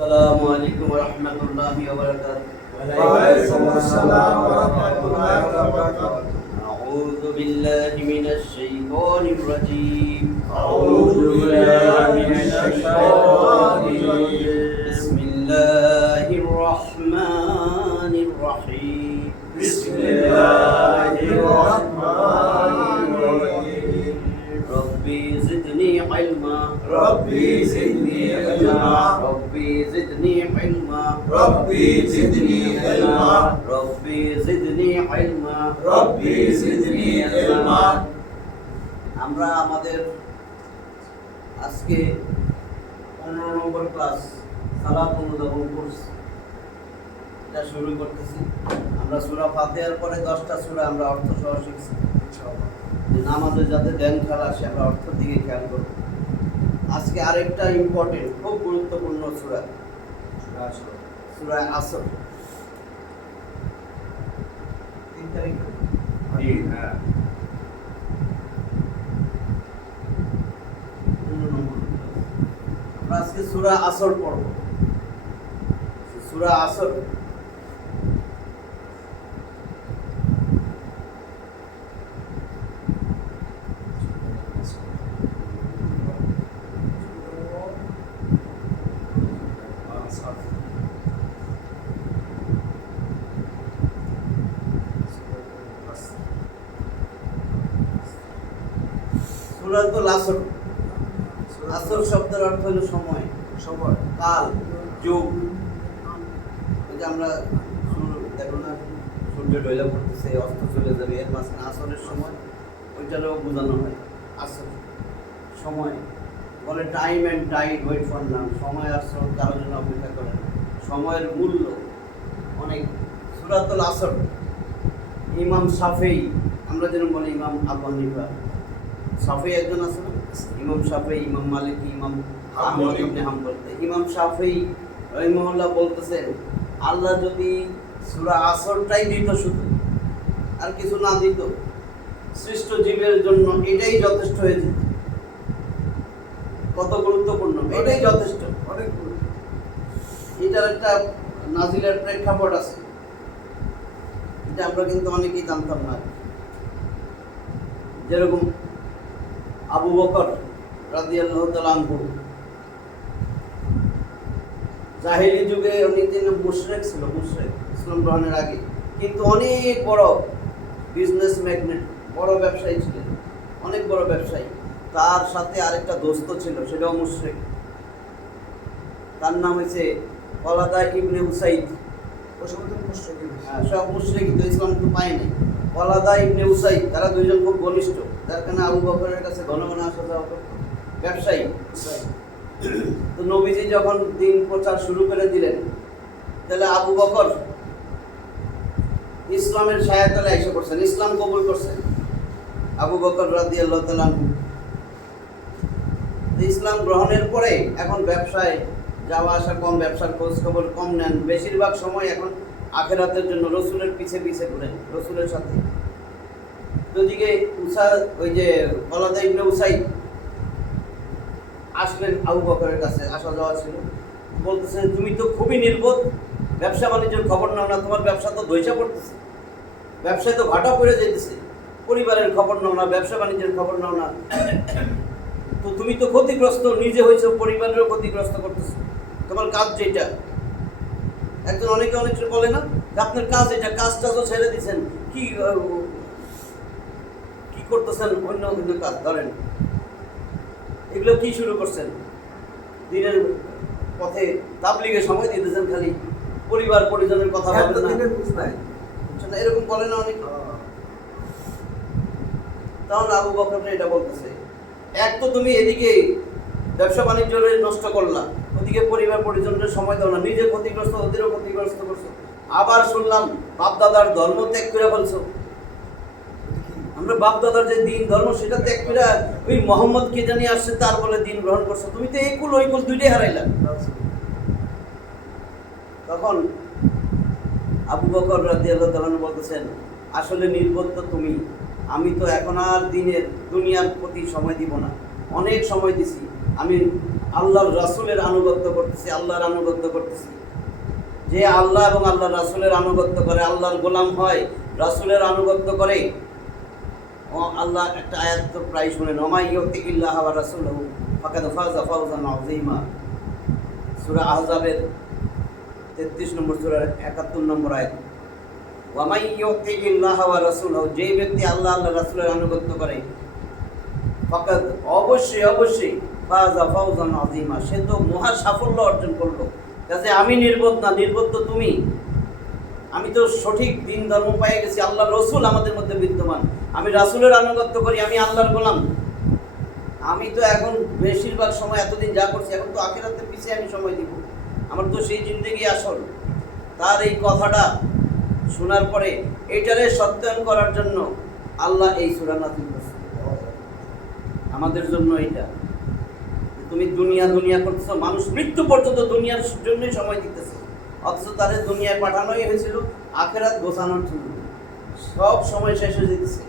আসসালামু আলাইকুম ওয়া রাহমাতুল্লাহি ওয়া বারাকাতুহু। ওয়া আলাইকুম আসসালাম ওয়া রাহমাতুল্লাহি ওয়া বারাকাতুহু। আউযু বিল্লাহি মিনাশ শাইতানির রাজীম। আউযু বিল্লাহি মিনাশ শাইতানির রাজীম। বিসমিল্লাহির রাহমানির রাহিম। বিসমিল্লাহির রাহমানির রাহিম। রব্বি জিদনি ইলমা। রব্বি জিদনি ইলমা। রব্বি জিদনি ইলমা। রব্বি জিদনি ইলমা। রব্বি জিদনি ইলমা। রব্বি জিদনি ইলমা। আমরা আমাদের আজকে 15 নম্বর ক্লাস সালাত অনুধাবন কোর্স এটা শুরু করতেছি। আমরা সূরা ফাতিহার পরে 10টা সূরা আমরা অর্থ সহ শিখছি ইনশাআল্লাহ। যে নামাজে যাতে ধ্যান খেয়াল আসে আমরা অর্থের দিকে খেয়াল করব। আজকে আরেকটা ইম্পর্টেন্ট খুব গুরুত্বপূর্ণ সূরা সূরা আসর। 3 তারিখ হ্যাঁ। আমরা আজকে সূরা আসর পড়ব। সূরা আসর সূরাতুল আসর। আসর শব্দের অর্থ হলো সময়, সময়, কাল, যুগ। এই যে আমরা দেখো না সূর্য ডইলা পড়তেছে, অস্ত চলে যাবে, এর মাঝখানে আসরের সময়, ওইটারও বোঝানো হয় আসর সময়। বলে time and tide wait for none. সময় আর স্রোত কারোর জন্য অপেক্ষা করে না। সময়ের মূল্য অনেক। সূরাতুল আসর ইমাম শাফেঈ, আমরা যেন বলি ইমাম আবু হানিফা, শাফেঈ একজন আছে না, ইমাম শাফেঈ, ইমাম মালিকি, ইমাম আহমদ ইবনে হাম্বল। ইমাম শাফেঈ রাহিমাহুল্লাহ বলতেছেন, আল্লাহ যদি সূরা আসরটাই দিত শুধু, আর কিছু না দিত, সৃষ্ট জীবের জন্য এটাই যথেষ্ট হয়ে যেত। কত গুরুত্বপূর্ণ, এটাই যথেষ্ট। অনেক এটার একটা নাজিলের প্রেক্ষাপট আছে, এটা আমরা কিন্তু অনেকেই জানতাম না। যেরকম আবু বকর রাদিয়াল্লাহু তাআলা আনহু জাহেলি যুগে উনি মুশরিক ছিল, মুশরিক ইসলাম গ্রহণের আগে, কিন্তু অনেক বড় বিজনেস ম্যাগনেট, বড় ব্যবসায়ী ছিলেন, অনেক বড় ব্যবসায়ী। তার সাথে আরেকটা দোস্ত ছিল, সেটাও মুশরিক। তার নাম হয়েছে ওয়ালাদা ইবনে উসাইদ। সব মুশরিক, কিন্তু ইসলাম তো পায় নাই। ওয়ালাদা ইবনে উসাইদ, তারা দুইজন খুব ঘনিষ্ঠ, যার কারণে আবু বকরের কাছে ঘন ঘন আসা যাওয়া করতো। ব্যবসায়ী। তো নবীজি যখন দিন প্রচার শুরু করে দিলেন, তাহলে আবু বকর ইসলামের ছায়াতলে এসে পড়ছেন, ইসলাম কবুল করছেন আবু বকর রাদিয়াল্লাহু তাআলা আনহু। ইসলাম গ্রহণের পরে এখন ব্যবসায় যাওয়া আসা কম, ব্যবসার খোঁজ খবর কম নেন। বেশিরভাগ সময় এখন আখিরাতের জন্য রসুলের পিছে পিছে ঘুরেন, রসুলের সাথে। ওদিকে ওই যে ওয়ালাদা ইবনে উসাইদ আসলেন আবু বকরের কাছে, আসা যাওয়া ছিল। বলতেছেন, তুমি তো খুবই নির্বোধ, ব্যবসা বাণিজ্যের খবর নাও না, তোমার ব্যবসা তো ধৈর্য পড়তেছে, ব্যবসায় তো ভাটা পড়ে যেতেছে, পরিবারের খবর নাও না, ব্যবসা বাণিজ্যের খবর নাও না, তো তুমি তো ক্ষতিগ্রস্ত নিজে হয়েছে, পরিবারেরও ক্ষতিগ্রস্ত করতেছো। তোমার কাজ যেটা, একজন অনেকে অনেক বলে না যে আপনার কাজ এটা, কাজটা তো ছেড়ে দিচ্ছেন, কি কি করতেছেন, অন্য অন্য কাজ ধরেন, এগুলো কি শুরু করছেন? দিনের পথে তাবলীগে সময় দিতেছেন, খালি পরিবার পরিজনের কথা বলেন না, এরকম বলে না অনেকে। তাহলে আবু বকর এটা বলতেছে, এক তো তুমি এদিকে ব্যবসা বাণিজ্য নষ্ট করলা, ওদিকে পরিবার পরিজনের সময় দাও না, নিজে ক্ষতিগ্রস্ত, ওদেরও ক্ষতিগ্রস্ত করছো। আবার শুনলাম বাপদাদার ধর্ম ত্যাগ করে বলছো। আমরা বাপদাদার যে দিন ধর্ম সেটা ত্যাগ করে ওই মোহাম্মদ কে জানি আসছে তার বলে দিন গ্রহণ করছো। তুমি তো একুল ওইকুল দুইটাই হারাইলা। তখন আবু বকর রাদিয়াল্লাহু তাআলা বলতেছেন, আসলে নির্বোধ তো তুমি, আমি তো এখন আর দুনিয়ার প্রতি সময় দিব না, অনেক সময় দিছি। আমি আল্লাহর রাসূলের আনুগত্য করতেছি, আল্লাহর আনুগত্য করতেছি। যে আল্লাহ এবং আল্লাহর রাসূলের আনুগত্য করে, আল্লাহর গোলাম হয়, রাসূলের আনুগত্য করে। ও আল্লাহ একটা আয়াত তো প্রায় শুনেন, ওমা ইউতিল্লাহ ওয়া রাসূলহু ফাকাদ ফাযা ফাওজান আযীমা। সূরা আহজাবের 33 নম্বর সূরার 71 নম্বর আয়াত। ওমা ইউতিল্লাহ ওয়া রাসূলহু, যে ব্যক্তি আল্লাহ আল্লাহর রাসূলের আনুগত্য করে, ফাকাদ অবশ্যই ফাযা ফাওজান আযীমা, সে তো মহা সাফল্য অর্জন করলো। কাজে আমি নির্বোধ না, নির্বোধ তো তুমি। আমি তো সঠিক দিন ধর্ম পেয়ে গেছি, আল্লাহর রাসূল আমাদের মধ্যে বিদ্যমান, আমি রাসূলের আনুগত্য করি, আমি আল্লাহর গোলাম। আমি তো এখন বেশিরভাগ সময় এতদিন যা করছি, এখন তো আখিরাতের পিছিয়ে আমি সময় দিব। আমার তো সেই জিন্দেগি আসল। তার এই কথাটা শোনার পরে এটারে সত্যায়ন করার জন্য আল্লাহ এই সূরা নাযিল করেছেন আমাদের জন্য। এটা তুমি দুনিয়া করতেছো, মানুষ মৃত্যু পর্যন্ত দুনিয়ার জন্যই সময় দিতেছে, অথচ তাদের দুনিয়ায় পাঠানোই হয়েছিল আখিরাত গোছানোর জন্য। সব সময় শেষ হয়ে যেতেছে,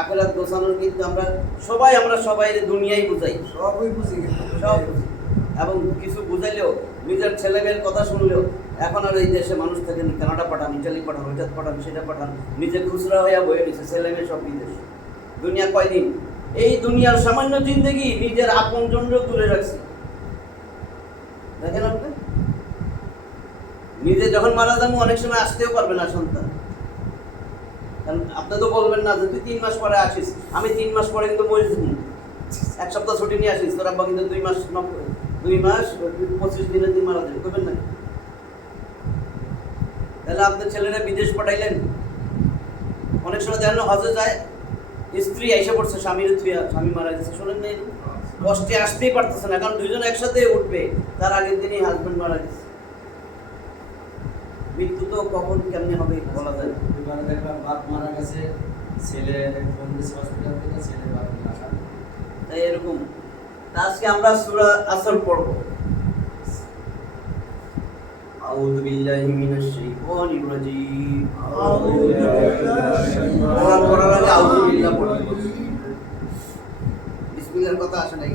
আখিরাত গোছানোর কিন্তু আমরা সবাই দুনিয়াই বুঝাই, সবই বুঝি সব বুঝি। এবং কিছু বুঝাইলেও নিজের ছেলেমেয়ের কথা শুনলেও এখন আর এই দেশে মানুষ থেকে কানাডা পাঠান, ইটালি পাঠান, ওইটা পাঠান, সেটা পাঠান, নিজে খুচরা হইয়া বয়ে দিচ্ছে, ছেলেমেয়ে সব বিদেশ। দুনিয়া কয়দিন? এই দুনিয়ার সামান্য জিন্দেগি নিজের আপন জনও দূরে রাখছি। দেখেন আপনি, নিজে যখন মারা যাবো অনেক সময় আসতেও পারবে না সন্তান। কারণ আপনি তো বলবেন না যে তুই 3 মাস পরে আসিস, আমি 3 মাস পরে কিন্তু মরে যাবো, 1 সপ্তাহ ছুটি নিয়ে আসিস, তোর আব্বা কিন্তু 2 মাস 25 দিনে তুই মারা যাবে, করবেন না? তাহলে আপনার ছেলেরা বিদেশ পাঠাইলেন। অনেক সময় দেখেন হজে যায়, স্ত্রী এসে পড়ছে স্বামীর থুয়া, স্বামী মারা গেছে, শোনেন না? কষ্টে আসতেই পারতেছে না, কারণ দুইজন একসাথে উঠবে, তার আগের দিনই হাজবেন্ড মারা গেছে। মৃত্যু তো কখন কেমনে হবে বলা যায় না। এবারে দেখলাম বাপ মারা গেছে, ছেলে ফোন দিয়েছে হসপিটাল থেকে, ছেলে বাপ মারা। তাই এরকম। আজকে আমরা সূরা আসর পড়ব। আউযু বিল্লাহি মিনাশ শাইতানির রাজীম। কোরআন পড়ার আগে আউযু বিল্লাহ পড়তে বলছি। বিসমিল্লাহর কথা আসে নাই।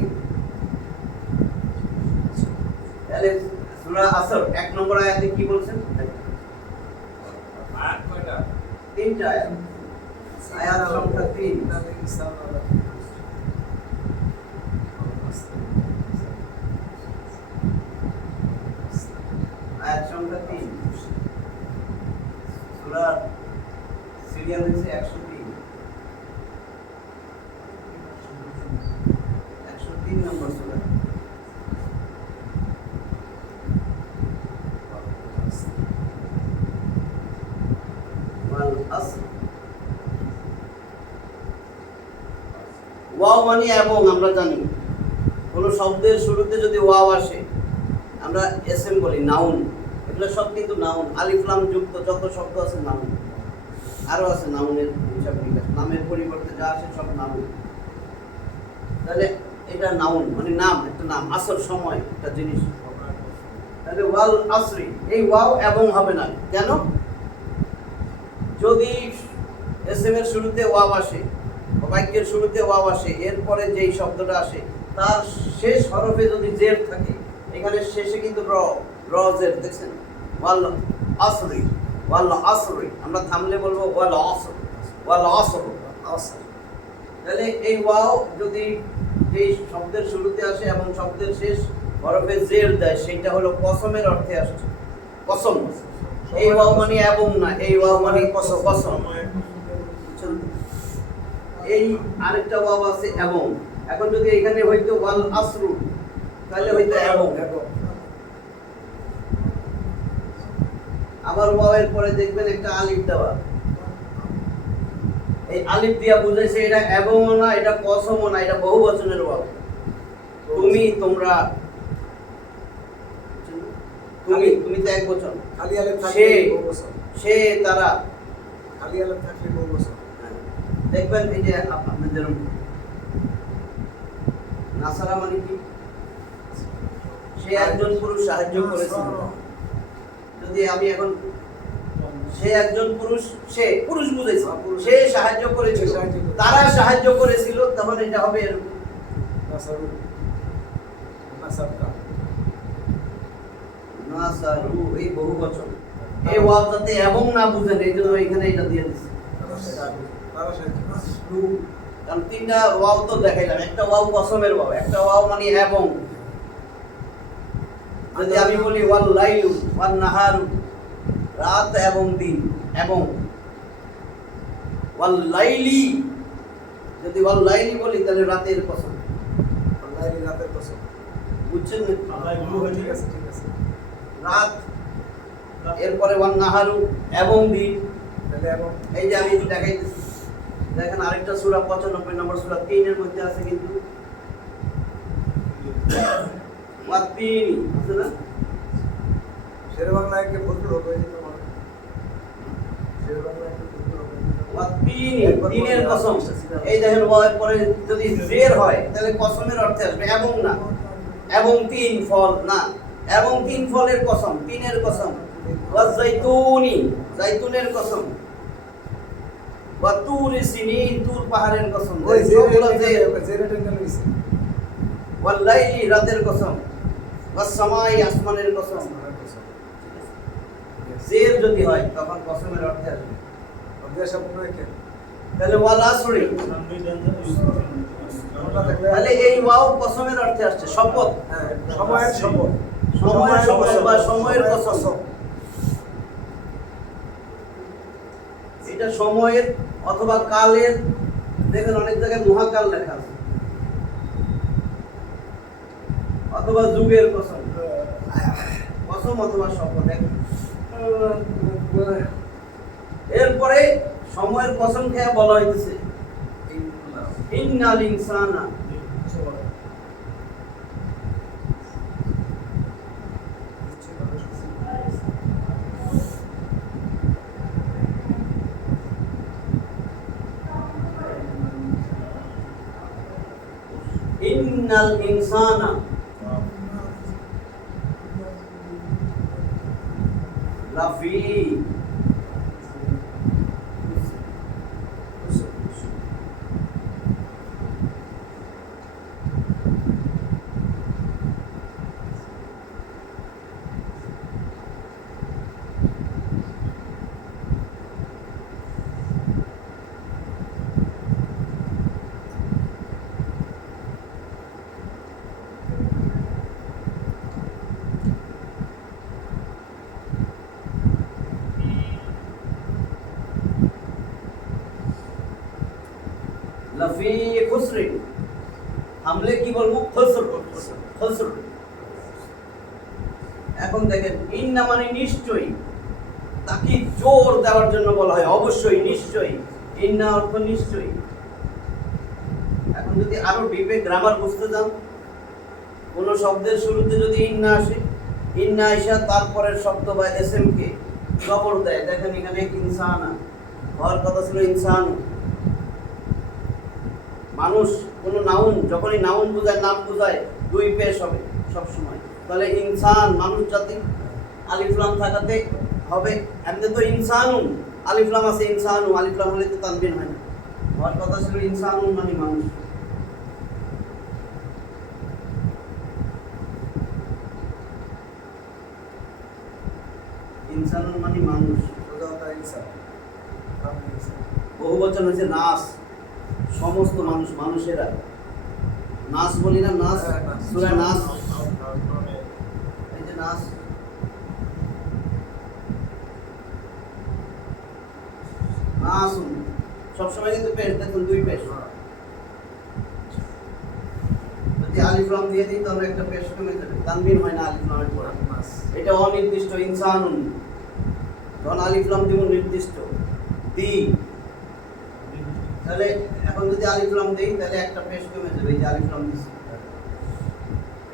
তাহলে সূরা আসর 1 নম্বর আয়াতে কি বলছেন? আয়াত কয়টা? 3টা আয়াত। আয়াত সংখ্যা 3। আয়াত সংখ্যা 3। সূরা সিরিয়াল হচ্ছে 103। 103 নম্বর সূরা। ওয়াল আসর। ওয়াও মানে এবং, আমরা জানি কোন শব্দের শুরুতে যদি ওয়াও আসে আমরা এসএম বলি, নাউন। এগুলো সব কিন্তু নাউন, আলিফ লাম যুক্ত যত শব্দ আছে নাউন। আরো আছে নাউনের হিসাব নিকাশ, নামের পরিবর্তে যা আসে সব নাউন। তাহলে এটা নাউন মানে নাম, একটা নাম, আসর সময়, একটা জিনিস। তাহলে ওয়াল আসরি, এই ওয়াও এবং হবে না কেন? যদি এসএম এর শুরুতে ওয়াও আসে, বাক্যের শুরুতে ওয়াও আসে, এরপরে যেই শব্দটা আসে তার শেষ হরফে যদি জের থাকে, এখানে শেষে কিন্তু র জের, দেখছেন? ওয়াল আসরি, ওয়াল আসরি। আমরা থামলে বলবো ওয়াল আসর, ওয়াল আসর। তাহলে এই ওয়াও যদি এই শব্দের শুরুতে আসে এবং শব্দের শেষ হরফে জের দেয়, সেটা হলো কসমের অর্থে আসছে, কসম। এই ওয়াও মানে এবং না, এই ওয়াও মানে কসম, কসম। এই আরেকটা ওয়াও আছে এবং। এখন যদি এখানে হইতো ওয়াল আসরু, তাহলে হইতো এবং। আবার ওয়াও এর পরে দেখবেন একটা আলিফ দেওয়া, এই আলিফ দিয়া বুঝাইছে এটা এবংও না, এটা কসমও না, এটা বহুবচনের ওয়াও। তুমি, তোমরা, তুমি তো এক বচন। খালি আলিফ সে, থাকলে বহুবচন, সে, তারা। খালি আলিফ থাকলে বহুবচন। দেখবেন এই যে আপনাদের নাসারা মানে কি? সে একজন পুরুষ সাহায্য করেছিল। যদি আমি এখন সে একজন পুরুষ, সে পুরুষ বুঝাইছে, সে সাহায্য করেছিল, তারা সাহায্য করেছিল, তখন এটা হবে এরকম। নাসারু, নাসারকা। নাসারু এই বহুবচন। এই ওয়াও যাতে এবং না বুঝেন এই জন্য এখানে এটা দিয়ে দিচ্ছি। কারণ তিনটা ওয়াও তো দেখাইলাম, একটা ওয়াও কসমের ওয়াও, একটা ওয়াও মানে এবং। যদি আমি বলি ওয়াল লাইলু ওয়ান নাহারু, রাত এবং দিন, এবং ওয়াল লাইলি, যদি ওয়াল লাইলি বলি তাহলে রাতের কসম। রাতের কসম বুঝছেন না? ঠিক আছে ঠিক আছে। রাত, এরপরে ওয়ান নাহারু এবং দিন। তাহলে এবং এই যে আমি দেখাইতেছি, দেখেন আরেকটা সূরা 95 নম্বর সূরা 3 এর মধ্যে আছে কিন্তু ওয়াতিন আছে না? শের বাংলা একটা বলতে হবে তোমার। শের বাংলা একটা বলতে হবে। ওয়াতিন, তিনের কসম। এই দেখেন ওয়ার পরে যদি জের হয় তাহলে কসমের অর্থে আসবে এবং না, এবং তিন ফল না, এবং তিন ফলের কসম, তিনের কসম। ওয়াজাইতুনি, জাইতুনের কসম। ওয়াতুর সিনিন, তুর পাহাড়ের কসম। ওই সবগুলো যে জেরেটা কেন হইছে? ওয়াল্লাইলি, রাতের কসম। ওয়াসসামাই, আসমানের কসম। জের যদি হয় তখন কসমের অর্থে আসবে। অভ্যাস আপনারা কেন? তাহলে ওয়াল আসরি, তাহলে এই ওয়াও কসমের অর্থে আসছে, শপথ। হ্যাঁ, সময়ের শপথ। সময়ের শপথ বা সময়ের কসম। এটা সময়ের অথবা কালের, দেখেন অনেক জায়গায় মহাকাল লেখা আছে, অথবা যুগের কসম, কসম অথবা শপথ। এরপরে সময়ের কসম খেয়ে বলা হইতেছে ইন্নাল ইনসানা, ইন্নাল ইনসানা লাফি লাফি খুসরি, হামলে কি বলবো? খুসর, খুসর। এখন দেখেন ইন্না মানে নিশ্চয়ই, তাকে জোর দেওয়ার জন্য বলা হয় অবশ্যই, নিশ্চয়ই। ইন্না অর্থ নিশ্চয়ই। এখন যদি আরো ডিপে গ্রামার বুঝতে যান, কোন শব্দের শুরুতে যদি ইন্না আসে, ইন্না আইসা তারপরের শব্দ বা এসএম কে জবর দেয়। দেখেন এখানে ইনসানা হওয়ার কথা ছিল ইনসানু। মানুষ কোন নাউন যখনই নাউন বোঝায়, নাম বোঝায়, দুই পেশ হবে সব সময়। তাহলে ইনসান মানুষ জাতি, আলিফ লাম থাকাতে হবে। এমনি তো ইনসানুন, আলিফ লাম আছে, ইনসানু আলিফ লাম হলে তো তানবিন হয় না। হওয়ার কথা ছিল ইনসানুন মানে মানুষ। ইনসানুন মানে মানুষ, বহু বচন হচ্ছে নাস, সমস্ত মানুষ, মানুষেরা। নাস বলি না, নাস, সূরা নাস, এই যে নাস, নাসুন সবসময় কিন্তু পেশ, দেখুন দুই পেশ। যদি আলিফ লাম দিয়ে দিই তাহলে একটা পেশ কমে যাবে, তানবিন হয় না আলিফ লামের পরে। এটা অনির্দিষ্ট, ইনসানুন। যখন আলিফ লাম দিব নির্দিষ্ট দি, তাহলে এখন যদি আলিফ লাম দেই তাহলে একটা পেশ কমে যাবে। এই যে আলিফ লাম দিছি,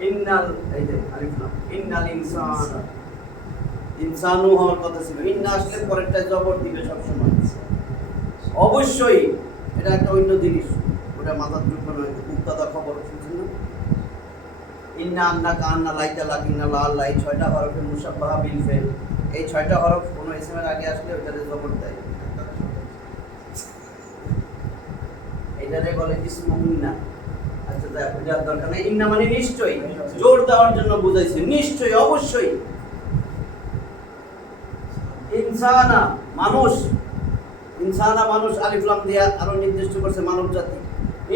ইন্নাল, এই যে আলিফ লাম, ইন্নাল ইনসানা, ইনসানু হওয়ার কথা ছিল। ইন্না আসলে পরেরটা জবর দিবে সব সময়। অবশ্যই এটা একটা অন্য জিনিস, ওটা মাথার ঢুকবে নয়। মুক্তাদা খবর শুনছেন না? ইন্না, আন্না, কান্না, লাইতা, লাকিন্না, লাল, লাই, 6টা হরফে মুসাব্বাহা বিল ফেল। এই 6টা হরফ কোনো ইসমের আগে আসলে ওটাতে জবর দেয়। এটারে বলে ইসমু ইন্না। আচ্ছা, তাই বুঝার দরকার নেই। ইন্না মানে নিশ্চয়ই, জোর দেওয়ার জন্য বুঝাইছে, নিশ্চয়ই, অবশ্যই। ইনসানা মানুষ, ইনসানা মানুষ আলিফ লাম দিয়া আরো নির্দিষ্ট করছে মানব জাতি।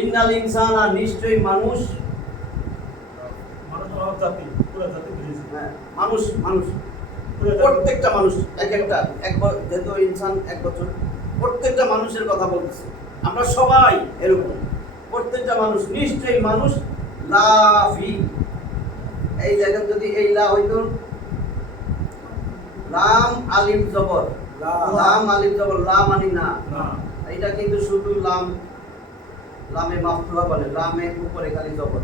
ইন্নাল ইনসানা নিশ্চয়ই মানুষ, মানুষ মানব জাতি, পুরো জাতি বুঝেছি। হ্যাঁ মানুষ মানুষ পুরো জাতি। প্রত্যেকটা মানুষ এক একটা যেহেতু ইনসান এক বছর, প্রত্যেকটা মানুষের কথা বলতেছে। আমরা সবাই এরকম, প্রত্যেকটা মানুষ নিশ্চয়ই মানুষ লাফি। এই জায়গায় যদি এই লা হইতো লাম আলিফ জবর, লাম আলিফ জবর, লা মানে না, না, এটা কিন্তু শুধু লাম, লামে মাফতুহা বলে, লামে উপরে খালি জবর,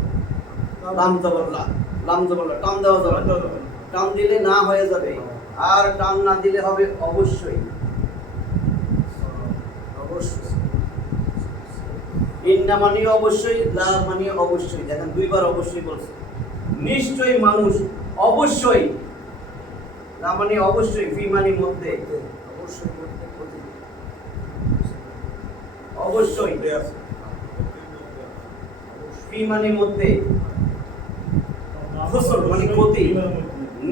লাম জবর লা, লাম জবর লা, টান দেওয়া যাবে না। টান দিলে না হয়ে যাবে, আর টান না দিলে হবে অবশ্যই। অবশ্যই। ইন্না মানে অবশ্যই, লা মানে অবশ্যই। দেখেন দুইবার অবশ্যই বলছে। নিশ্চয়ই মানুষ, অবশ্যই, লা মানে অবশ্যই, ফি মানে মধ্যে, অবশ্যই করতে ক্ষতি। অবশ্যই, ফি মানে মধ্যে, খুসর মানে ক্ষতি।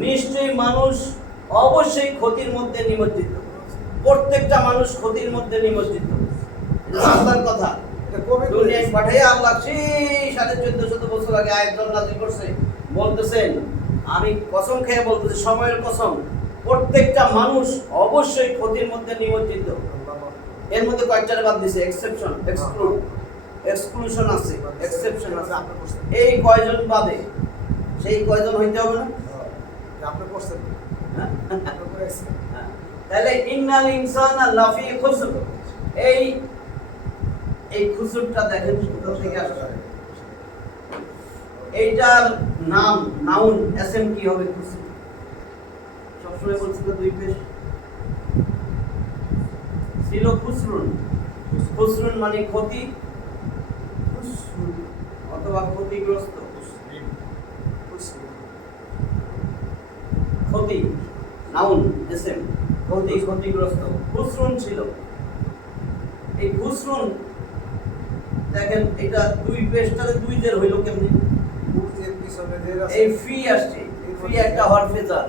নিশ্চয়ই মানুষ অবশ্যই ক্ষতির মধ্যে নিমজ্জিত। প্রত্যেকটা মানুষ ক্ষতির মধ্যে নিমজ্জিত। এটা আল্লাহর কথা। এটা কবে দুনিয়ায় পাঠিয়ে আল্লাহ সেই 1450 বছর আগে আয়াত নাযিল করছে, বলতেছেন, আমি কসম খেয়ে বলতেছি, সময়ের কসম, প্রত্যেকটা মানুষ অবশ্যই ক্ষতির মধ্যে নিমজ্জিত। এর মধ্যে কয়েকটা বাদ দিছে, এক্সেপশন, এক্সক্লুশন আছে, এক্সেপশন আছে। এই কয়জন বাদে, সেই কয়জন হইতে হবে না? আপনি করছেন, হ্যাঁ? আপনি করেছেন। হ্যাঁ। তাহলে ইন্নাল ইনসানা লাফি খুসর, এই এই খুসরটা দেখেন কোথা থেকে আসছে। এইটার নাম, নাউন, এসএম কি হবে? খুসর। সবসময় বলছিল দুই পেশ ছিল, খুসরুন। খুসরুন মানে ক্ষতি অথবা ক্ষতিগ্রস্ত, ক্ষতি, নাউন এসএম, ক্ষতি, ক্ষতিগ্রস্ত। খুসরুন ছিল। এই খুসরুন দেখেন, এটা দুই পেশটারে দুই জের হইল কেমনে? এই ফি আসছে, ফি একটা হরফে জার।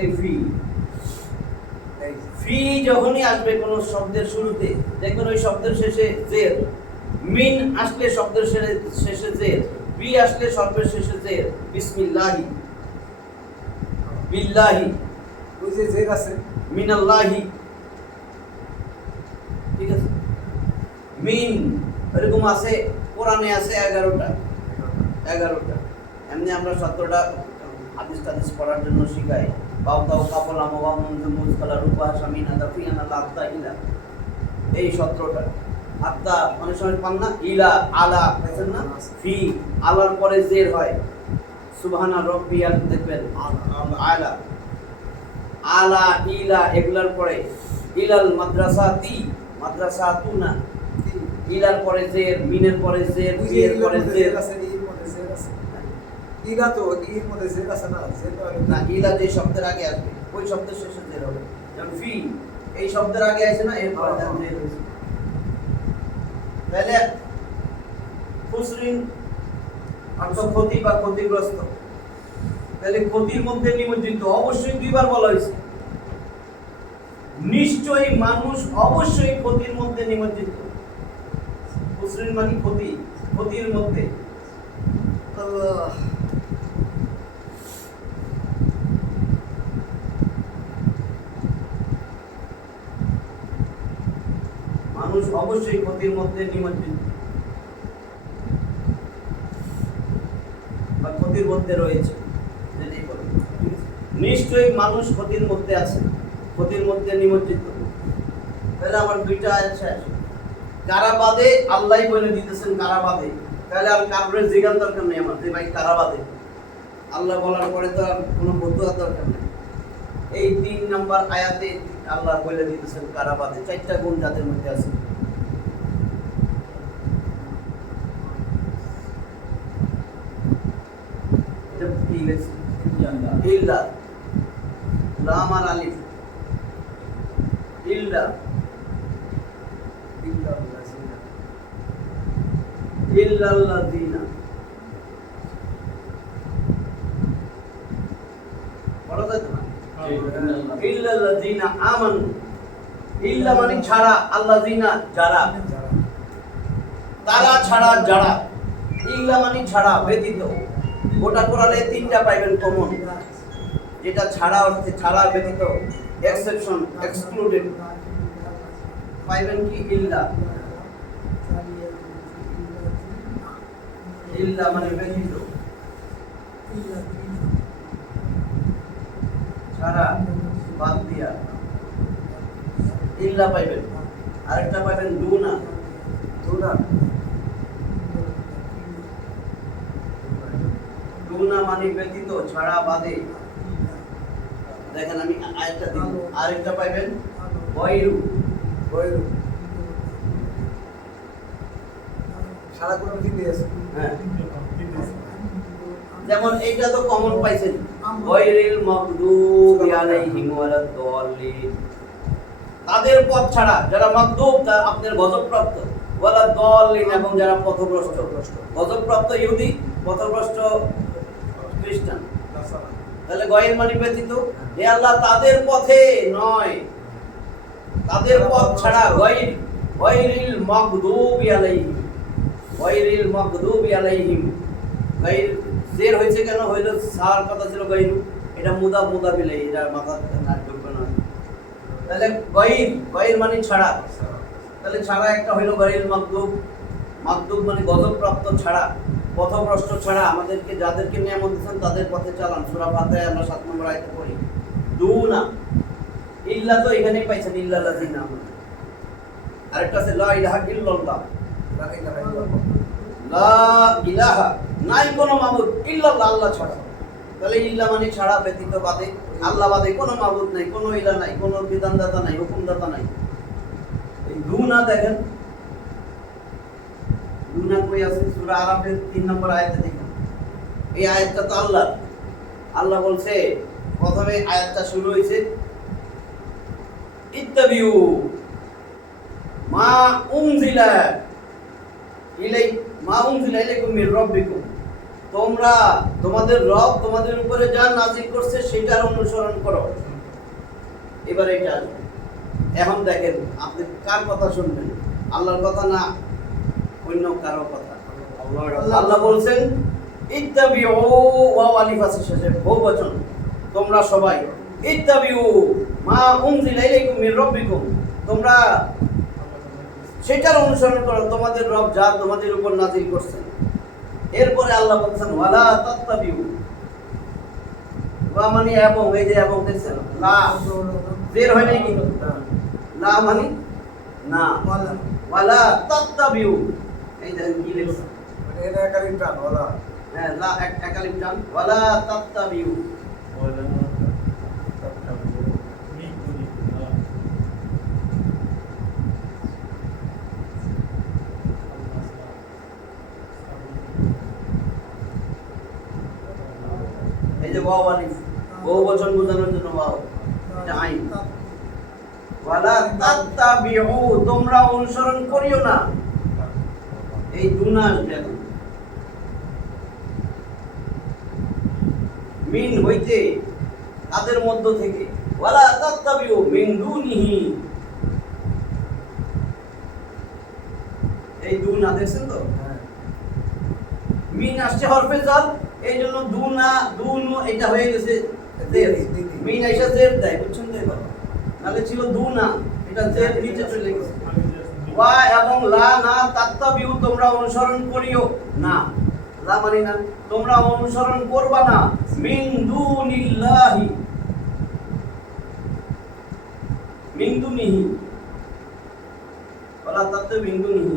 এই ফি, ফি যখনই আসবে কোন শব্দের শুরুতে, দেখবেন ওই শব্দের শেষে জের। মিন আসলে শব্দের শেষে জের, বি আসলে শব্দের শেষে জের। বিসমিল্লাহি, বিল্লাহি, ওই যে জের আছে, মিনাল্লাহি, ঠিক আছে? মিন এরকম আছে, কোরআনে আছে 11টা, 11টা। এমনি আমরা 17টা হাদিস টাদিস পড়ার জন্য শিখাই। বাউদাউ কাফলা মুবামুন মুজকালা রূপা শামিনা দাফিয়ানা লাফতা ইলা, এই 17টা। আত্তা অনেক সময় পান না, ইলা, আলা, বুঝছেন না? ফি, আলার পরে জের হয়, সুবহানা রাব্বিয়াল, দেখবেন আলা, আলা, ইলা, এগুলার পরে ইলাল মাদ্রাসাতি, মাদ্রাসাতুনা, ইলার পরে জের, মিনের পরে জের, এর পরে জের আছে, এর মধ্যে জের আছে। ইলা তো এর মধ্যে জের আছে না, জের তো না, ইলা যে শব্দের আগে আসবে ওই শব্দের শেষে জের হবে। যেমন ফি, এই শব্দের আগে আসে না, এর পরে জের হয়েছে। তাহলে খুসরিন অর্থ ক্ষতি বা ক্ষতিগ্রস্ত। তাহলে ক্ষতির মধ্যে নিমজ্জিত, অবশ্যই দুইবার বলা হয়েছে। নিশ্চয়ই মানুষ অবশ্যই ক্ষতির মধ্যে নিমজ্জিত। খুসরিন মানে ক্ষতি, ক্ষতির মধ্যে। আল্লাহ, মানুষ অবশ্যই ক্ষতির মধ্যে নিমজ্জিত বা ক্ষতির মধ্যে রয়েছে, যেটাই বলে। নিশ্চয়ই মানুষ ক্ষতির মধ্যে আছে, ক্ষতির মধ্যে নিমজ্জিত। তাহলে আমার দুইটা আয়াত শেষ। কারা বাদে আল্লাহই বলে দিতেছেন কারা বাদে। তাহলে আর কারোর জিজ্ঞান দরকার নেই আমার, যে ভাই কারা বাদে। আল্লাহ বলার পরে তো আর কোনো বদুয়া দরকার নেই। এই 3 নম্বর আয়াতে আল্লাহ বলে দিতেছেন কারা বাদে, 4টা গুণ যাদের মধ্যে আছে। এটা কি লেখছে? ইল্লা, লাম আর আলিফ, ইল্লা, ইল্লাল্লাযিনা। পড়া যায় তো না? ইল্লাল্লাযিনা আমানু, ইল্লা মানে ছাড়া, আল্লাযিনা যারা, তারা ছাড়া যারা, ইল্লা মানে ছাড়া ব্যতীত। গোটা কোরআনে তিনটা পাইবেন কমন, যেটা ছাড়া অর্থে ছাড়া ব্যতীত, এক্সেপশন, এক্সক্লুডেড পাইবেন কি ইল্লা। ইল্লা মানে ব্যতীত, ছাড়া, বাদ দিয়া, ইল্লা পাইবেন। আরেকটা পাইবেন দুনা, দুনা দুনা মানে ব্যতীত, ছাড়া, বাদে। দেখেন আমি আরেকটা দিই, আরেকটা পাইবেন গয়রু, গয়রু সারা কোন দিকে আছে। হ্যাঁ যেমন এইটা তো কমন পাইছেন, গয়রিল মাগদুবি আলাইহিম ওয়ালাদ-দাল্লিন, তাদের পথ ছাড়া, যারা মাগদুব তারা আপনার গজবপ্রাপ্ত, ওয়ালাদ-দাল্লিন এবং যারা পথভ্রষ্ট। গজবপ্রাপ্ত ইহুদি, পথভ্রষ্ট খ্রিস্টান। তাহলে গয়র মানে ব্যতীত, হে আল্লাহ তাদের পথে নয়, তাদের পথ ছাড়া, গয়র, গয়রিল মাগদুবি আলাইহিম, গয়রিল মাগদুবি আলাইহিম। গয়র জের হয়েছে কেন? হইল সার কথা ছিল গয়রু, এটা মুদাবিলে, এটা মাথা না ঢুকবে না। তাহলে গয়র, গয়র মানে ছাড়া, তাহলে ছাড়া একটা হইল গয়রিল মাগদুব, মাগদুব মানে গজবপ্রাপ্ত ছাড়া, পথভ্রষ্ট ছাড়া। আমাদেরকে যাদেরকে নিয়ামত দিয়েছেন তাদের পথে চালান। সূরা ফাতিহায় আমরা 7 নম্বর আয়াতে পড়ি দুনা। ইল্লা তো এখানেই পাইছেন, ইল্লাল্লাযিনা আমানু। আরেকটা আছে লা ইলাহা ইল্লাল্লাহ, লা ইলাহা নাই কোনো মাবুদ ইল্লাল্লাহ, আল্লাহ ছাড়া। তাহলে ইল্লা মানে ছাড়া, ব্যতীত, বাদে। আল্লাহ বাদে কোনো মাবুদ নাই, কোনো ইলাহ নাই, কোনো বিধানদাতা নাই, হুকুমদাতা নাই। এই দুনা দেখেন, দুনা কই আছে? সূরা আরাফের 3 নম্বর আয়াতে দেখেন। এই আয়াতটা তো আল্লাহ, আল্লাহ বলছে, প্রথমে আয়াতটা শুরু হয়েছে ইত্তাবিউ মা উনজিলা ইলাইকুম মির রাব্বিকুম, তোমরা তোমাদের রব তোমাদের উপরে যা নাযিল করছে সেটার অনুসরণ করো। এবার এটা আসবে। এখন দেখেন আপনি কার কথা শুনবেন, আল্লাহর কথা না অন্য কারো কথা? আল্লাহ বলছেন ইত্তাবিউ, ওয়াও আলিফ আছে শেষে, বহুবচন। তোমরা সবাই ইত্তাবিউ মা উনজিলা ইলাইকুম মির রাব্বিকুম, তোমরা সেটার অনুসরণ করো, তোমাদের রব যা তোমাদের উপর নাযিল করছেন। এরপরে আল্লাহ বলছেন ওয়ালা তাত্তাবিউ, ওয়া মানে এবং, এই যে এবং দেখছেন, লা জের হয় নাই কিন্তু, লা মানে না, ওয়ালা তাত্তাবিউ, এই দেখেন কি লেখছে, মানে এটা একালিক টান ওলা। হ্যাঁ লা একালিফ টান, ওয়ালা তাত্তাবিউ। এই যে ওয়াও আলিফ, বহুবচন বোঝানোর জন্য ওয়াও, এটা আইন। ওয়ালা তাত্তাবিউ, তোমরা অনুসরণ করিও না। এই দুনা দেখুন, মিন হইতে, তাদের মধ্য থেকে, ওয়ালা তাত্তাবিউ মিন দুনিহি, এই দুনা দেখছেন তো, মিন আসছে হরফে জার, এই জন্য দুনা, দুনু এটা হয়ে গেছে জের। মিন আইসা জের দেয়, বুঝছেন তো? এবার নালে ছিল দুনা, এটা জের নিচে চলে গেছে। ওয়া এবং লা না তাত্তাবিউ, তোমরা অনুসরণ করিও না, লা মানে না, তোমরা অনুসরণ করবা না, মিন দুনিল্লাহি, মিন দুনিহি, ওয়ালা তাত্তাবিউ মিন দুনিহি,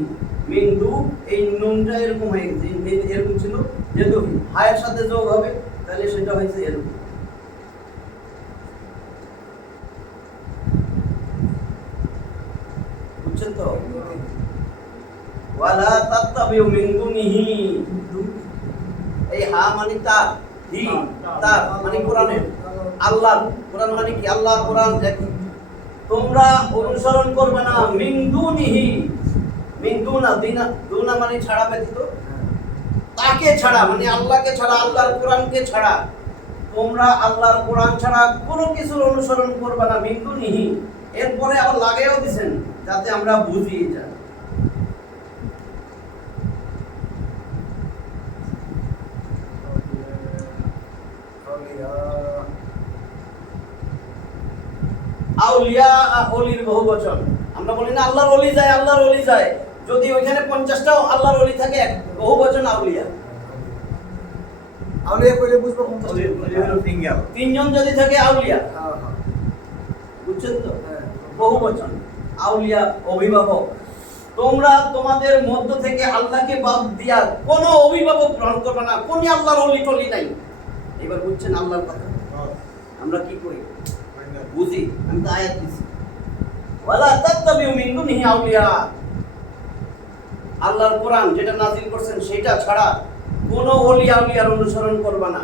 মিন দু, এই নুনটা এরকম হয়ে গেছে, এরকম ছিল, যেহেতু হায়ের সাথে যোগ হবে তাহলে সেটা হয়েছে এরকম। বুঝছেন তো? ওয়ালা তাত্তাবিউ মিন দুনিহি, এই হা মানে তার, হি তার মানে কোরআনের, আল্লাহ, কোরআন মানে কি? আল্লাহ, কোরআন একই। তোমরা অনুসরণ করবে না মিন দুনিহি, মিন দুনা, দুনা মানে ছাড়া, ব্যতীত, তাকে ছাড়া মানে আল্লাহকে ছাড়া, আল্লাহর কোরআনকে ছাড়া, তোমরা আল্লাহর কোরআন ছাড়া কোনো কিছুর অনুসরণ করবে না মিন দুনিহি। এরপরে আবার লাগাইও দিছেন যাতে আমরা বুঝি এটা। আউলিয়া অলির বহু বচন। আমরা বলি না আল্লাহর অলি যায়, আল্লাহর অলি যায়। যদি ওইখানে 50টাও আল্লাহর অলি থাকে, এক বহু বচন আউলিয়া। আউলিয়া কইলে বুঝবো কোন তিনজন যদি থাকে আউলিয়া, হ্যাঁ হ্যাঁ বুঝছেন তো? হ্যাঁ। বহু বচন আউলিয়া, অভিভাবক। তোমরা তোমাদের মধ্য থেকে আল্লাহকে বাদ দিয়া কোনো অভিভাবক গ্রহণ করবে না। কোন আল্লাহর অলি টলি নাই। এবার বুঝছেন আল্লাহর কথা? আমরা কি করি বুঝি? আমি তো আয়াত দিছি, ওয়ালা তাত্তাবিউ মিন দুনিহি আউলিয়া। আল্লাহর কোরআন যেটা নাযিল করছেন সেটা ছাড়া কোনো ওলি আউলিয়ার অনুসরণ করবে না।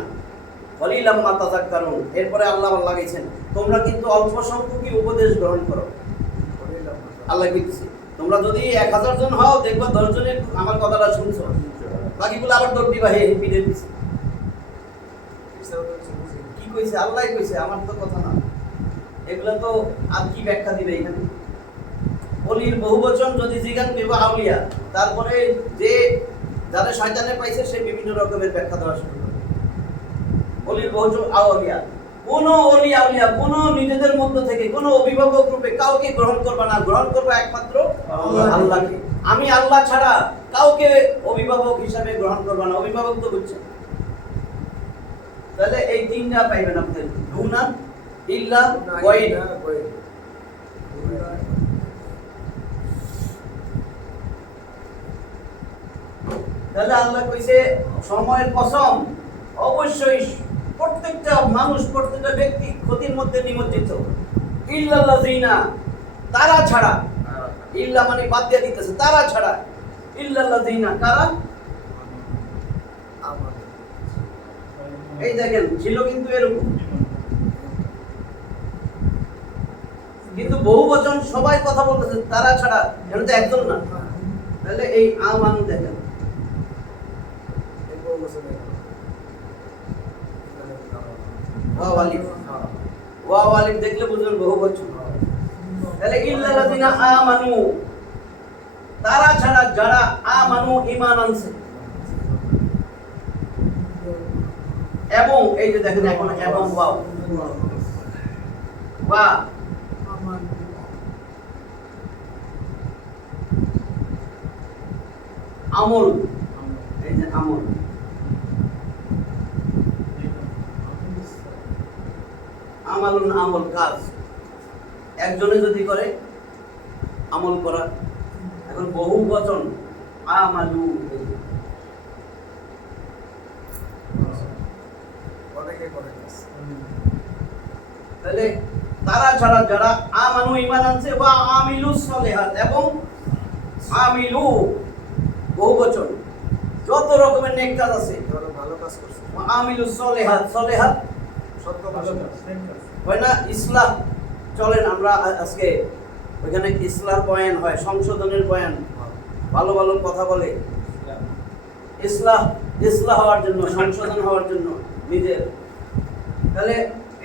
ওয়ালিলাম মা তাযাক্কারুন। এরপরে আল্লাহ লাগাইছেন তোমরা কিন্তু অল্প সংখ্যকই উপদেশ গ্রহণ করো। আল্লাহ বলছে তোমরা যদি 1000 জন হও, দেখবা 10 জনের আমার কথাটা শুনছো, বাকিগুলো আবার দৌড় দিবা হে পিঠে দিছে। কি কইছে? আল্লাহই কইছে, আমার তো কথা না। এগুলা তো আর কি ব্যাখ্যা দিবে এখানে? অলির বহুবচন যদি জিজ্ঞান দেব আউলিয়া, তারপরে যে যারা শয়তানে পাইছে সে বিভিন্ন রকমের ব্যাখ্যা দেওয়া শুরু করে। অলির বহুবচন আউলিয়া, কোন অলি আউলিয়া কোন নিজেদের মধ্য থেকে কোন অভিভাবক রূপে কাউকে গ্রহণ করবে না। গ্রহণ করবে একমাত্র আল্লাহকে। আমি আল্লাহ ছাড়া কাউকে অভিভাবক হিসাবে গ্রহণ করবে না। অভিভাবক তো বুঝছেন? তাহলে এই তিনটা পাইবেন আপনি, দুনা ইল্লা ওয়াইদ। তাহলে আল্লাহ কইছে সময়ের কসম, অবশ্যই প্রত্যেকটা মানুষ, প্রত্যেকটা ব্যক্তি ক্ষতির মধ্যে নিমজ্জিত। ইল্লাল্লাযিনা, তারা ছাড়া। ইল্লা মানে বাদ দিয়ে দিতেছে, তারা ছাড়া। ইল্লাল্লাযিনা, কারা? এই দেখেন ছিল কিন্তু এরকম, কিন্তু বহু বচন সবাই কথা বলতেছে তারা ছাড়া, এটা তো একজন না। তাহলে এই আমানু দেখেন, ওয়াও আলিফ, ওয়াও আলিফ দেখলে বুঝবেন বহু বচন। তাহলে ইল্লাল্লাযিনা আমানু, তারা ছাড়া যারা আমানু ঈমান আনছে। এবং এই যে দেখেন এখন এবং ওয়াও, ওয়া আমল, এই যে আমল, আমালুন আমল, কাজ একজনে যদি করে আমল করা। এখন বহু বচন আমালু, তাহলে তারা ছাড়া যারা আমানু ঈমান আনছে, ওয়া আমিলুস সলিহাত, এবং আমিলু বহুবচন, যত রকমের নেক কাজ আছে ভালো কাজ করছে, আমিলুস সলিহাত, সলিহাত সত্য ভালো কাজ কাজ, same কাজ। হয় না? ইসলাহ। চলেন আমরা আজকে ওইখানে ইসলাহ বয়ান হয়, সংশোধনের বয়ান, ভালো ভালো কথা বলে ইসলাহ, ইসলাহ হওয়ার জন্য, সংশোধন হওয়ার জন্য নিজের। তাহলে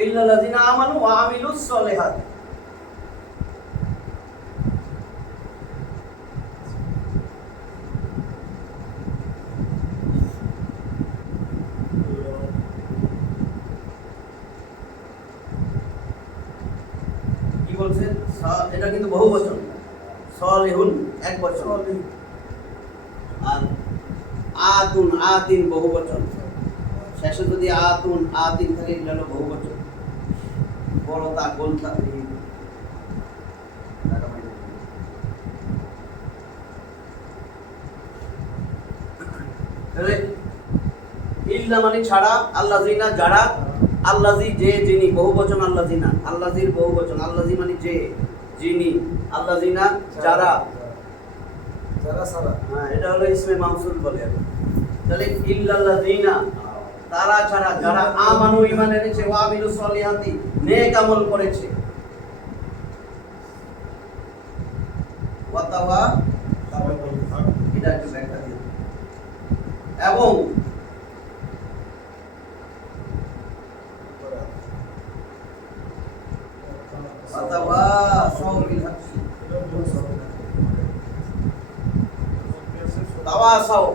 ইল্লাল্লাযিনা আমানু ওয়া আমিলুস সলিহাত। কি বলছে? এটা কিন্তু বহু বচন, সলিহুন এক বচন, আর আতুন আতিন বহু বচন। শেষে যদি আতুন আতিন থাকে এগুলো হলো বহু বচন। বড়তা গোলতা, তাহলে ইল্লা মানে ছাড়া, আল্লাযিনা যারা, আল্লাযী যে যিনি, বহু বচন আল্লাযিনা, আল্লাযীর বহু বচন, আল্লাযী মানে যে যিনি, আল্লাযিনা যারা, যারা সারা হ্যাঁ এটা হলো ইসমে মাউসুল বলে। তাহলে ইল্লাল্লাযিনা, তারা ছাড়া যারা আমানু ঈমান এনেছে, ওয়া আমিলুস সলিহাতি, নেক আমল করেছে, ওয়া তাওয়া, এটা একটু ব্যাখ্যা দিন। এবং ওয়াতাওয়াসাউ বিল হাক্কি তাওয়াসাউ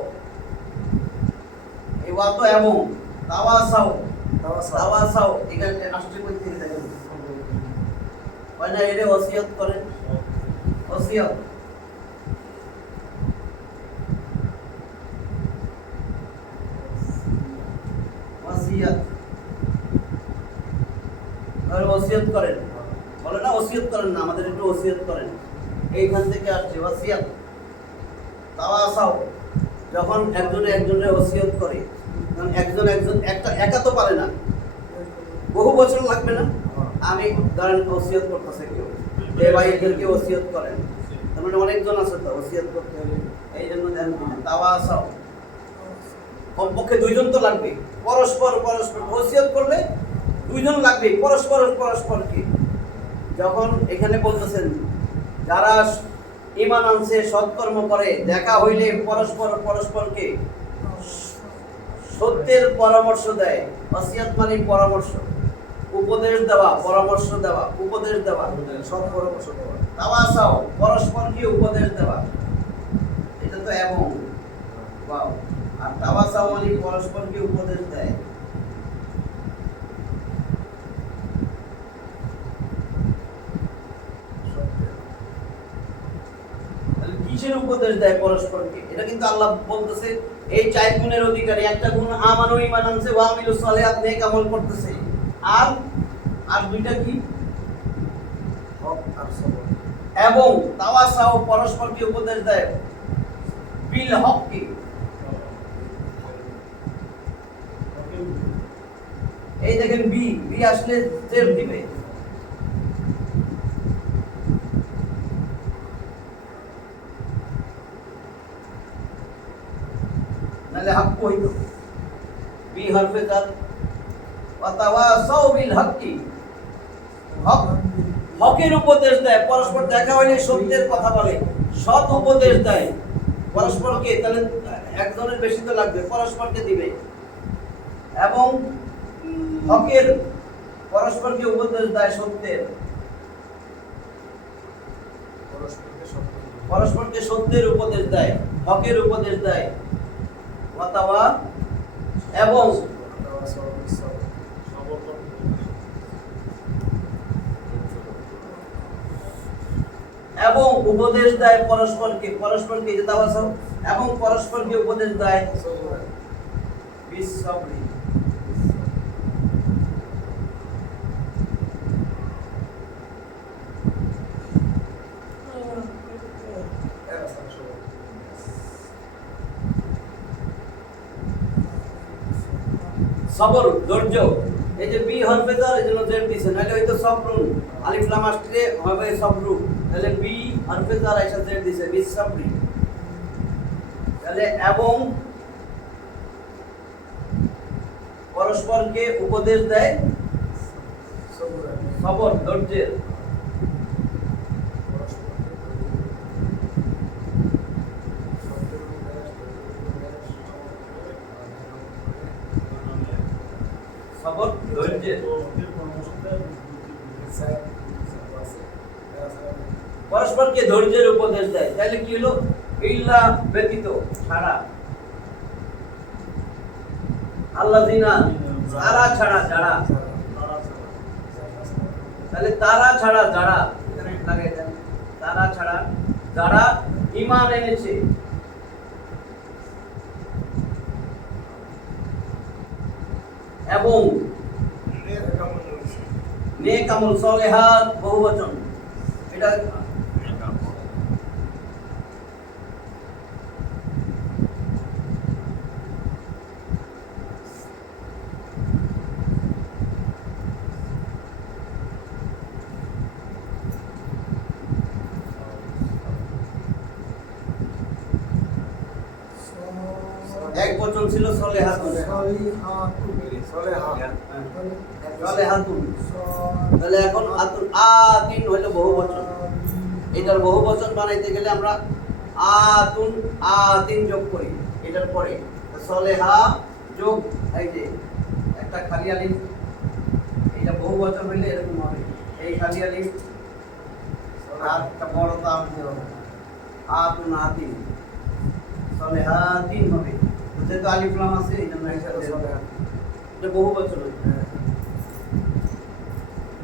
এই ওয়া তো এবং তাওয়াসাউ তাওয়াসাউ এখানে আসছে কই থেকে দেখেন হয় না এর ওসিয়ত করেন ওসিয়ত ওসিয়ত আর ওসিয়ত করেন বলে না ওসিয়ত করেন না আমাদের একটু ওসিয়ত করেন এইখান থেকে আসছে ওসিয়ত তাওয়াসাউ যখন একজনের ওসিয়ত করে তখন একজন একটা একা তো পারে না বহু বছর লাগবে না আমি ধরেন ওসিয়ত করতেছে কেউ এই ভাই এদেরকে ওসিয়ত করেন তার মানে অনেকজন আছে তো ওসিয়ত করতে হবে এই জন্য ধ্যান দিন তাওয়াসাউ কমপক্ষে দুইজন তো লাগবে পরস্পর ওসিয়ত করলে দুইজন লাগবে পরস্পরকে যখন এখানে বলতেছেন যারা ঈমান আনছে সৎকর্ম করে দেখা হইলে পরস্পরকে সত্যের পরামর্শ দেয় ওসিয়ত মানে পরামর্শ উপদেশ দেওয়া সব পরামর্শ দেওয়া তাওয়াসাও পরস্পরকে উপদেশ দেওয়া এটা তো এবং ওয়াও আর তাওয়াসাও মানে পরস্পরকে উপদেশ দেয় তাহলে কিসের উপদেশ দেয় পরস্পরকে এটা কিন্তু আল্লাহ বলতেছে এই চার গুণের অধিকারী একটা গুণ আমানু ঈমান আনছে ওয়া আমিলুস সালিহাত নেক আমল করতেছে আর দুইটা কি হক আর সবর এবং তাওয়াসাও পরস্পরকে উপদেশ দেয় বিল হককে এই দেখেন বি আসলে জের দিবে নালে হক হইতো বি হরফে জার ওয়া তাওয়াসাউ বিল হক্কি হকের উপদেশ দেয় পরস্পর দেখা হইলে সত্যের কথা বলে সৎ উপদেশ দেয় পরস্পরকে তাহলে একজনের বেশি তো লাগবে পরস্পরকে দিবে এবং হকের পরস্পরকে উপদেশ দেয় সত্যের পরস্পরকে সত্যের উপদেশ দেয় হকের উপদেশ দেয় ওয়াতাওয়া এবং উপদেশ দেয় পরস্পরকে যে তাওয়াসাউ এবং পরস্পরকে উপদেশ দেয় বিসবরি সবর ধৈর্য এই যে বি হরফে জার এজন্য জেড দিছেন নাহলে হয়তো সবরুন আলিফ লাম আসলে হবে সবরু তাহলে বি হরফে জার আইসা জেড দিছে বিসবরি তাহলে এবং পরস্পরকে উপদেশ দেয় সবর ধৈর্যের সবর ধৈর্যের পরস্পরকে ধৈর্যের উপদেশ দেয় তাহলে কি হলো ইল্লা ব্যতীত ছাড়া আল্লাযিনা তারা ছাড়া যারা তাহলে তারা ছাড়া যারা এখানে লাগাই দেন তারা ছাড়া যারা ঈমান এনেছে এবং নেক আমল সালেহাত বহুবচন এটা এক বচন ছিল সলেহাতুন সলেহাতুন তাহলে এখন আতুন আতিন হলো বহুবচন এটার বহুবচন বানাইতে গেলে আমরা আতিন যোগ করি এটার পরে সলেহা যোগ এই যে একটা খালি আলিফ এটা বহুবচন হইলে এরকম হবে এই খালি আলিফ আর একটা বড় তাম দিতে হবে আতুন আতিন সলেহাতিন হবে যেহেতু আলিফ লাম আছে এই জন্য এটা বহু বচন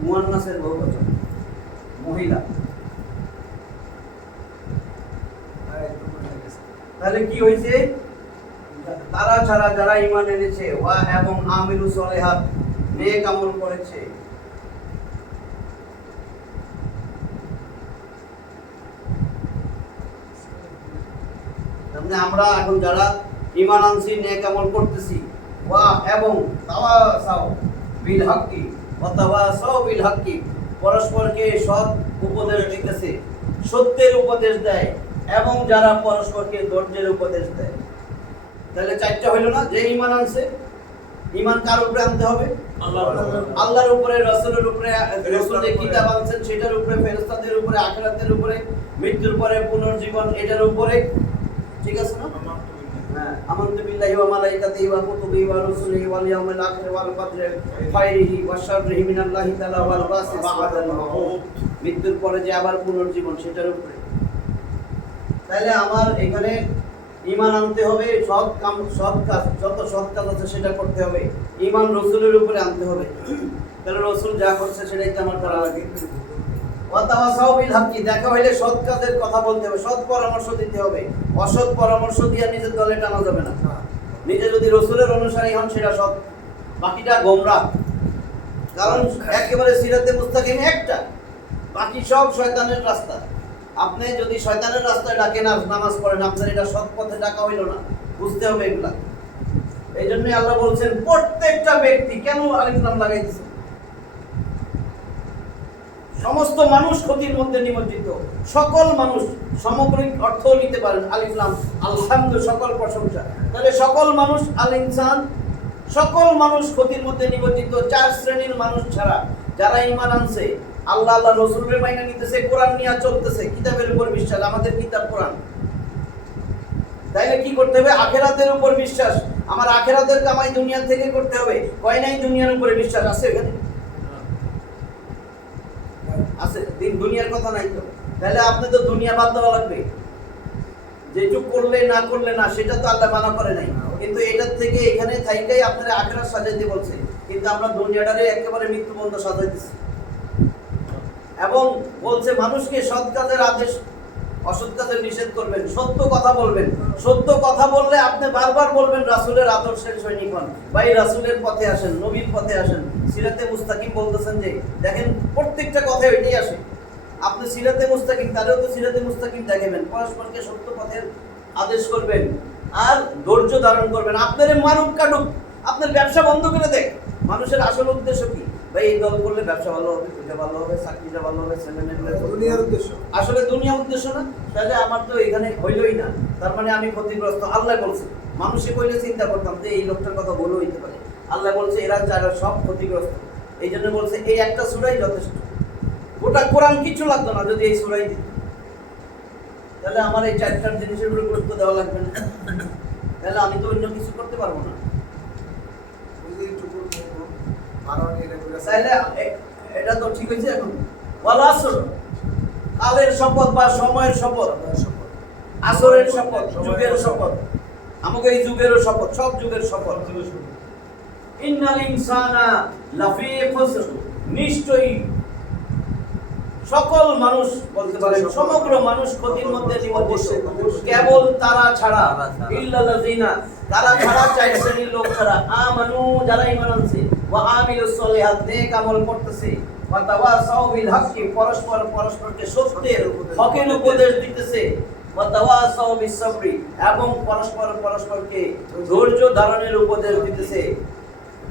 মুয়ান্নাসের বহু বচন মহিলা তাহলে কি হয়েছে তারা ছাড়া যারা ঈমান এনেছে ওয়া এবং আমিলু সলিহাত নেক আমল করেছে মানে আমরা এখন যারা ঈমান আনছি নেক আমল করতেছি ওয়া এবং তাওয়াসাও বিল হাক্কি ওয়া তাওয়াসাও বিল হাক্কি পরস্পরকে সৎ উপদেশ দিতেছে সত্যের উপদেশ দেয় এবং যারা পরস্পরকে ধৈর্যের উপদেশ দেয় তাহলে চারটা হইল না যে ঈমান আনছে ঈমান কার উপরে আনতে হবে আল্লাহর উপরে রাসূলের উপরে রাসূল যে কিতাব আনছেন সেটার উপরে ফেরেশতাদের উপরে আখিরাতের উপরে মৃত্যুর পরে পুনর্জীবন এটার উপরে ঠিক আছে না হ্যাঁ আমানতু বিল্লাহি ওয়া মালাইকাতিহি ওয়া কুতুবিহি ওয়া রুসুলিহি ওয়াল ইয়াউমিল আখির ওয়াল কদরি খায়রিহি ওয়া শাররিহি মিনাল্লাহি তাআলা ওয়াল বাসি বা'দাল মাউত মৃত্যুর পরে যে আবার পুনর্জীবন সেটার উপরে তাহলে আমার এখানে ঈমান আনতে হবে সৎ কাজ যত সৎ কাজ আছে সেটা করতে হবে ঈমান রাসূলের উপরে আনতে হবে তাহলে রাসূল যা করছে সেটাই তো আমার করা লাগে ওয়া তাওয়াসাউ বিল হাক্কি দেখা হইলে সৎ কাজের কথা বলতে হবে সৎ পরামর্শ দিতে হবে অসৎ পরামর্শ দিয়ে নিজের দলে টানা যাবে না নিজে যদি রাসূলের অনুসারী হন সেটা সৎ বাকিটা গোমরাহ কারণ একেবারে সিরাতে মুস্তাকিম একটা বাকি সব শয়তানের রাস্তা আপনি যদি শয়তানের রাস্তায় ডাকেন আর নামাজ পড়েন আপনার এটা সৎ পথে ডাকা হইল না বুঝতে হবে এগুলা এই জন্যই আল্লাহ বলছেন প্রত্যেকটা ব্যক্তি কেন আলিফ লাম লাগাইতেছে সমস্ত মানুষ ক্ষতির মধ্যে নিমজ্জিত সকল মানুষ সামগ্রিক অর্থ নিতে পারেন আলিফ লাম আলহামদুলিল্লাহ সকল প্রশংসা তাহলে সকল মানুষ আল ইনসান সকল মানুষ ক্ষতির মধ্যে নিমজ্জিত চার শ্রেণীর মানুষ ছাড়া যারা ঈমান আনছে আল্লাহ আল্লাহ রাসূলের মাইনা নিতেছে কোরআন নিয়ে চলতেছে কিতাবের উপর বিশ্বাস আমাদের কিতাব কোরআন তাইলে কি করতে হবে আখিরাতের উপর বিশ্বাস আমার আখিরাতের কামাই দুনিয়া থেকে করতে হবে কয় নাই দুনিয়ার উপরে বিশ্বাস আছে এখানে আছে দিন দুনিয়ার কথা নাই তো তাহলে আপনি তো দুনিয়া বাদ দেওয়া লাগবে যেটুক করলে না সেটা তো আল্লাহ মানা করে নাই কিন্তু এটার থেকে এখানে থাইকাই আপনারা আখিরাত সাজাইতে বলছে কিন্তু আমরা দুনিয়াটারে একেবারে মৃত্যুবন্ধ সাজাইতেছি এবং বলছে মানুষকে সৎ কাজের আদেশ অসৎ কাজের নিষেধ করবেন সত্য কথা বলবেন সত্য কথা বললে আপনি বারবার বলবেন রাসূলের আদর্শের সৈনিক হন ভাই রাসূলের পথে আসেন নবীর পথে আসেন সিরাতে মুস্তাকিম বলতেছেন যে দেখেন প্রত্যেকটা কথা এটাই আসে আপনি সিরাতে মুস্তাকিম তারেও তো সিরাতে মুস্তাকিম দেখাবেন পরস্পরকে সত্য পথের আদেশ করবেন আর ধৈর্য ধারণ করবেন আপনার মারুক কাটুক আপনার ব্যবসা বন্ধ করে দেখ মানুষের আসল উদ্দেশ্য কি ভাই এই দল করলে ব্যবসা ভালো হবে এটা ভালো হবে চাকরিটা ভালো হবে দুনিয়ার উদ্দেশ্য আসলে দুনিয়া উদ্দেশ্য না তাহলে আমার তো এখানে হইলই না তার মানে আমি ক্ষতিগ্রস্ত আল্লাহ বলছে মানুষে কইলে চিন্তা করতাম যে এই লোকটার কথা বলে হইতে পারে আল্লাহ বলছে এরা যারা সব ক্ষতিগ্রস্ত এই জন্য বলছে এই একটা সূরাই যথেষ্ট গোটা কোরআন কিছু লাগতো না যদি এই সূরাই দিত তাহলে আমার এই চারটার জিনিসের উপরে গুরুত্ব দেওয়া লাগবে না তাহলে আমি তো অন্য কিছু করতে পারবো না তাহলে এটা তো ঠিক হয়েছে এখন ওয়াল আসর কালের শপথ বা সময়ের শপথ আসরের শপথ যুগের শপথ আমাকে এই যুগেরও শপথ সব যুগের শপথ ইন্নাল ইনসানা লাফি খুসর নিশ্চয়ই সকল মানুষ বলতে পারে সমগ্র মানুষ ক্ষতির মধ্যে নিমজ্জিত কেবল তারা ছাড়া ইল্লাল্লাযিনা তারা ছাড়া চার শ্রেণীর লোক ছাড়া আমানু যারা ঈমান আনছে ওয়া আমিলুস সলিহাত নেক আমল করতেছে ওয়া তাওয়াসাউ বিল হাক্কি পরস্পরকে সত্যের হকের উপদেশ দিতেছে ওয়া তাওয়াসাউ বিস সাবরি এবং পরস্পরকে ধৈর্য ধারণের উপদেশ দিতেছে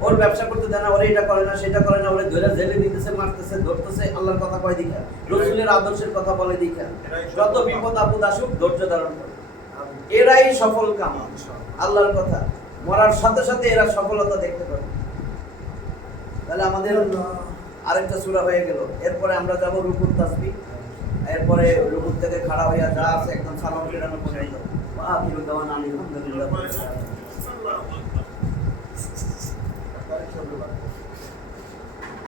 ওর ব্যবসা করতে দেয় না ওরে এটা করে না সেটা করে না ওরে ধরে জেলে দিতেছে মারতেছে ধরতেছে আল্লাহর কথা কয় দিকা রাসূলের আদর্শের কথা বলে দিকা যত বিপদ আপদ আসুক ধৈর্য ধারণ করে এরাই সফল কাম আল্লাহর কথা মরার সাথে সাথে এরা সফলতা দেখতে পাবে তাহলে আমাদের আরেকটা সূরা হয়ে গেল এরপরে আমরা যাব রুকুর তাসবিহ এরপরে রুকু থেকে খাড়া হইয়া যা আছে একদম সালাম ফেরানো পর্যন্ত ওয়া আখিরু দাওয়ানা আলহামদুলিল্লাহ